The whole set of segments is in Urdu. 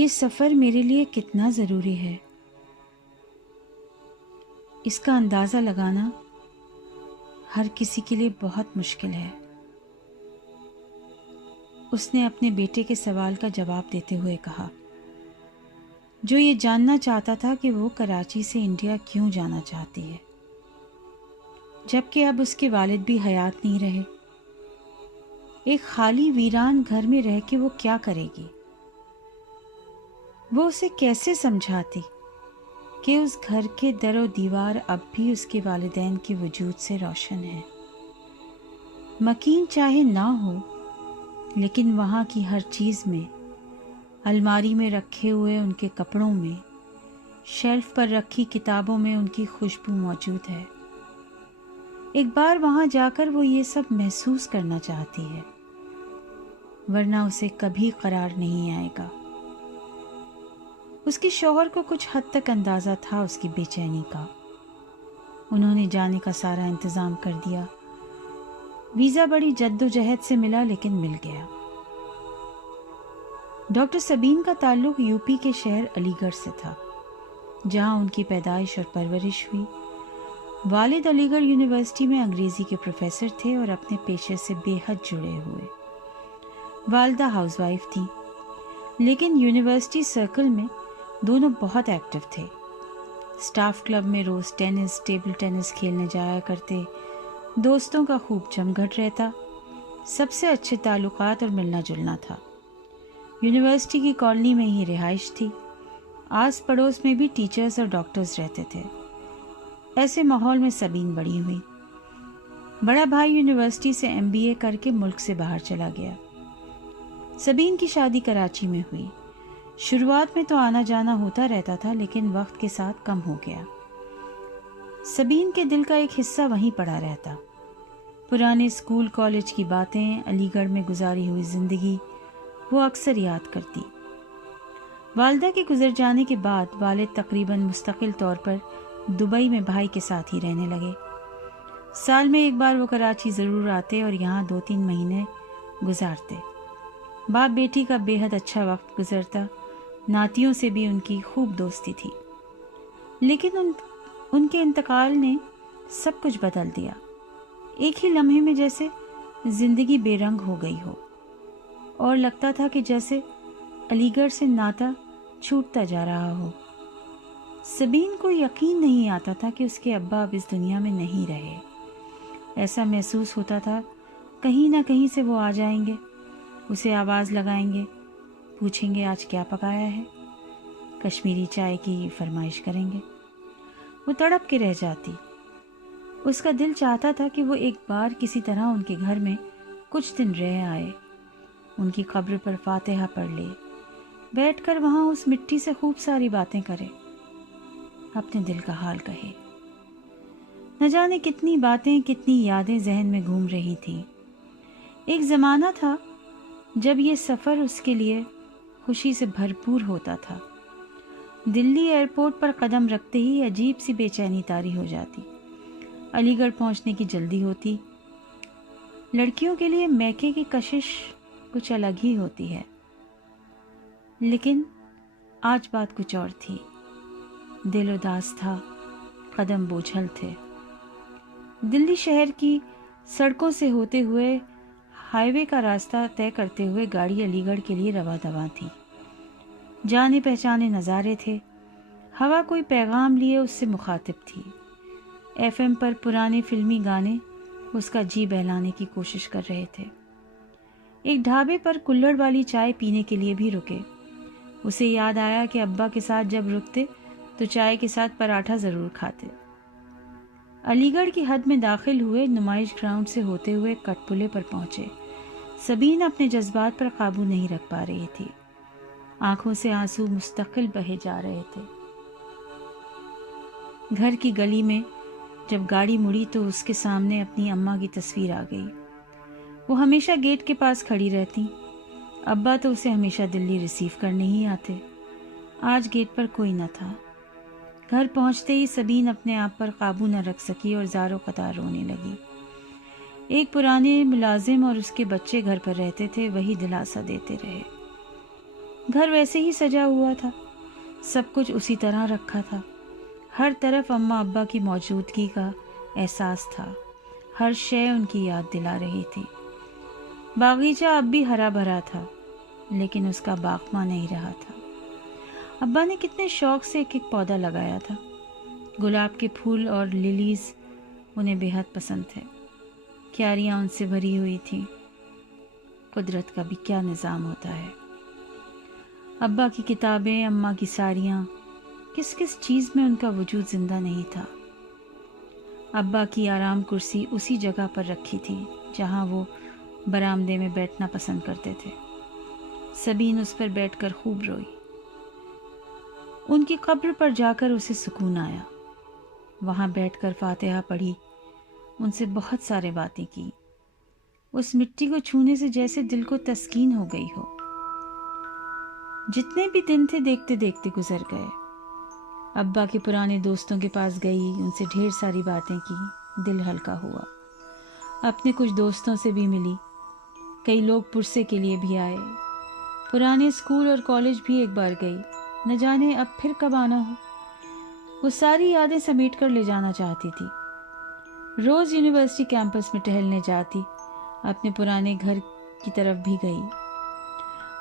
یہ سفر میرے لیے کتنا ضروری ہے، اس کا اندازہ لگانا ہر کسی کے لیے بہت مشکل ہے۔ اس نے اپنے بیٹے کے سوال کا جواب دیتے ہوئے کہا، جو یہ جاننا چاہتا تھا کہ وہ کراچی سے انڈیا کیوں جانا چاہتی ہے، جبکہ اب اس کے والد بھی حیات نہیں رہے۔ ایک خالی ویران گھر میں رہ کے وہ کیا کرے گی؟ وہ اسے کیسے سمجھاتی کہ اس گھر کے در و دیوار اب بھی اس کے والدین کے وجود سے روشن ہیں؟ مکین چاہے نہ ہو، لیکن وہاں کی ہر چیز میں، الماری میں رکھے ہوئے ان کے کپڑوں میں، شیلف پر رکھی کتابوں میں ان کی خوشبو موجود ہے۔ ایک بار وہاں جا کر وہ یہ سب محسوس کرنا چاہتی ہے، ورنہ اسے کبھی قرار نہیں آئے گا۔ اس کے شوہر کو کچھ حد تک اندازہ تھا اس کی بے چینی کا۔ انہوں نے جانے کا سارا انتظام کر دیا۔ ویزا بڑی جد و جہد سے ملا، لیکن مل گیا۔ ڈاکٹر سبین کا تعلق یو پی کے شہر علی گڑھ سے تھا، جہاں ان کی پیدائش اور پرورش ہوئی۔ والد علی گڑھ یونیورسٹی میں انگریزی کے پروفیسر تھے اور اپنے پیشے سے بے حد جڑے ہوئے۔ والدہ ہاؤس وائف تھیں، لیکن یونیورسٹی سرکل میں دونوں بہت ایکٹیو تھے۔ سٹاف کلب میں روز ٹینس، ٹیبل ٹینس کھیلنے جایا کرتے، دوستوں کا خوب جمگھٹ رہتا، سب سے اچھے تعلقات اور ملنا جلنا تھا۔ یونیورسٹی کی کالونی میں ہی رہائش تھی، آس پڑوس میں بھی ٹیچرز اور ڈاکٹرز رہتے تھے۔ ایسے ماحول میں سبین بڑی ہوئی۔ بڑا بھائی یونیورسٹی سے MBA کر کے ملک سے باہر چلا گیا۔ سبین کی شادی کراچی میں ہوئی۔ شروعات میں تو آنا جانا ہوتا رہتا تھا، لیکن وقت کے ساتھ کم ہو گیا۔ سبین کے دل کا ایک حصہ وہیں پڑا رہتا۔ پرانے اسکول کالج کی باتیں، علی گڑھ میں گزاری ہوئی زندگی وہ اکثر یاد کرتی۔ والدہ کے گزر جانے کے بعد والد تقریباً مستقل طور پر دبئی میں بھائی کے ساتھ ہی رہنے لگے۔ سال میں ایک بار وہ کراچی ضرور آتے اور یہاں 2-3 مہینے گزارتے۔ باپ بیٹی کا بے حد اچھا وقت گزرتا، ناتیوں سے بھی ان کی خوب دوستی تھی۔ لیکن ان کے انتقال نے سب کچھ بدل دیا۔ ایک ہی لمحے میں جیسے زندگی بے رنگ ہو گئی ہو، اور لگتا تھا کہ جیسے علی گڑھ سے ناتا چھوٹتا جا رہا ہو۔ سبین کو یقین نہیں آتا تھا کہ اس کے ابا اب اس دنیا میں نہیں رہے۔ ایسا محسوس ہوتا تھا کہیں نہ کہیں سے وہ آ جائیں گے، اسے آواز لگائیں گے، پوچھیں گے آج کیا پکایا ہے، کشمیری چائے کی فرمائش کریں گے۔ وہ تڑپ کے رہ جاتی۔ اس کا دل چاہتا تھا کہ وہ ایک بار کسی طرح ان کے گھر میں کچھ دن رہ آئے، ان کی قبر پر فاتحہ پڑھ لے، بیٹھ کر وہاں اس مٹی سے خوب ساری باتیں کرے، اپنے دل کا حال کہے۔ نہ جانے کتنی باتیں، کتنی یادیں ذہن میں گھوم رہی تھیں۔ ایک زمانہ تھا جب یہ سفر اس کے لیے خوشی سے بھرپور ہوتا تھا۔ دلی ایئرپورٹ پر قدم رکھتے ہی عجیب سی بے چینی طاری ہو جاتی۔ علی گڑھ پہنچنے کی جلدی ہوتی۔ لڑکیوں کے لیے میکے کی کشش کچھ الگ ہی ہوتی ہے، لیکن آج بات کچھ اور تھی۔ دل اداس تھا، قدم بوجھل تھے۔ دلی شہر کی سڑکوں سے ہوتے ہوئے ہائی وے کا راستہ طے کرتے ہوئے گاڑی علی گڑھ کے لیے رواں دواں تھی۔ جانے پہچانے نظارے تھے، ہوا کوئی پیغام لیے اس سے مخاطب تھی۔ FM پر پرانے فلمی گانے اس کا جی بہلانے کی کوشش کر رہے تھے۔ ایک ڈھابے پر کلڑ والی چائے پینے کے لیے بھی رکے۔ اسے یاد آیا کہ ابا کے ساتھ جب رکتے تو چائے کے ساتھ پراٹھا ضرور کھاتے۔ علی گڑھ کی حد میں داخل ہوئے، نمائش گراؤنڈ سے ہوتے ہوئے کٹ پلے پر پہنچے۔ سبین اپنے جذبات پر قابو نہیں رکھ پا رہی تھی، آنکھوں سے آنسو مستقل بہے جا رہے تھے۔ گھر کی گلی میں جب گاڑی مڑی تو اس کے سامنے اپنی اماں کی تصویر آ گئی۔ وہ ہمیشہ گیٹ کے پاس کھڑی رہتی۔ ابا تو اسے ہمیشہ دلی ریسیو کرنے ہی آتے۔ آج گیٹ پر کوئی نہ تھا۔ گھر پہنچتے ہی سبین اپنے آپ پر قابو نہ رکھ سکی اور زار و قطار رونے لگی۔ ایک پرانے ملازم اور اس کے بچے گھر پر رہتے تھے، وہی دلاسا دیتے رہے۔ گھر ویسے ہی سجا ہوا تھا، سب کچھ اسی طرح رکھا تھا، ہر طرف اماں ابا کی موجودگی کا احساس تھا، ہر شے ان کی یاد دلا رہی تھی۔ باغیچہ اب بھی ہرا بھرا تھا، لیکن اس کا باغباں نہیں رہا تھا۔ ابا نے کتنے شوق سے ایک ایک پودا لگایا تھا۔ گلاب کے پھول اور للیز انہیں بے حد پسند تھے، کیاریاں ان سے بھری ہوئی تھیں۔ قدرت کا بھی کیا نظام ہوتا ہے۔ ابا کی کتابیں، اماں کی ساڑیاں، کس کس چیز میں ان کا وجود زندہ نہیں تھا۔ ابا کی آرام کرسی اسی جگہ پر رکھی تھی جہاں وہ برآمدے میں بیٹھنا پسند کرتے تھے۔ سبین اس پر بیٹھ کر خوب روئی۔ ان کی قبر پر جا کر اسے سکون آیا۔ وہاں بیٹھ کر فاتحہ پڑھی، ان سے بہت سارے باتیں کی۔ اس مٹی کو چھونے سے جیسے دل کو تسکین ہو گئی ہو۔ جتنے بھی دن تھے دیکھتے دیکھتے گزر گئے۔ ابا کے پرانے دوستوں کے پاس گئی، ان سے ڈھیر ساری باتیں کی، دل ہلکا ہوا۔ اپنے کچھ دوستوں سے بھی ملی، کئی لوگ پرسے کے لیے بھی آئے۔ پرانے اسکول اور کالج بھی ایک بار گئی، نہ جانے اب پھر کب آنا ہو۔ وہ ساری یادیں سمیٹ کر لے جانا چاہتی تھی۔ روز یونیورسٹی کیمپس میں ٹہلنے جاتی، اپنے پرانے گھر کی طرف بھی گئی۔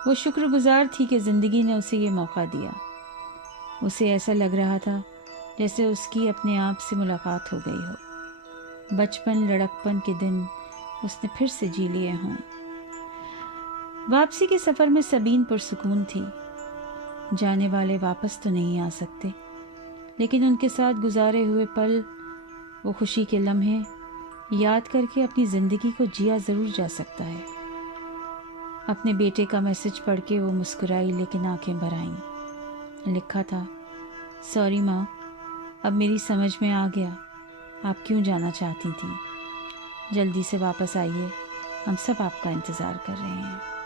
وہ شکر گزار تھی کہ زندگی نے اسے یہ موقع دیا۔ اسے ایسا لگ رہا تھا جیسے اس کی اپنے آپ سے ملاقات ہو گئی ہو۔ بچپن، لڑکپن کے دن اس نے پھر سے جی لیے ہوں۔ واپسی کے سفر میں سبین پرسکون تھی۔ جانے والے واپس تو نہیں آ سکتے، لیکن ان کے ساتھ گزارے ہوئے پل، وہ خوشی کے لمحے یاد کر کے اپنی زندگی کو جیا ضرور جا سکتا ہے۔ اپنے بیٹے کا میسج پڑھ کے وہ مسکرائی، لیکن آنکھیں بھر آئیں۔ لکھا تھا، سوری ماں، اب میری سمجھ میں آ گیا آپ کیوں جانا چاہتی تھیں۔ جلدی سے واپس آئیے، ہم سب آپ کا انتظار کر رہے ہیں۔